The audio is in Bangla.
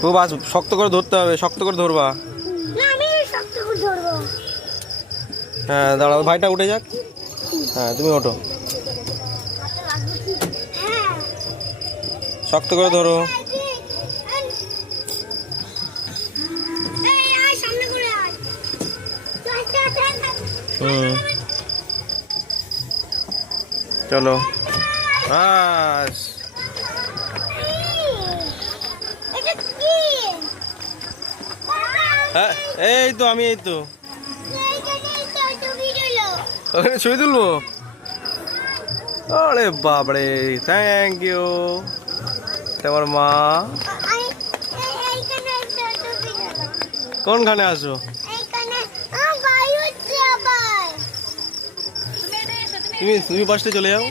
খুব শক্ত করে ধরতে হবে, শক্ত করে ধরবা। হ্যাঁ দাঁড়াও, ভাইটা উঠে যাক। হ্যাঁ তুমি ওঠো, শক্ত করে ধরো। চলো বাস। হ্যাঁ এই তো আমি, এই তো ওখানে ছবি তুলবো। আরে বাবরে, থ্যাংক ইউ। তোমার মা কোনখানে আসো? তুমি পাশে চলে যাও।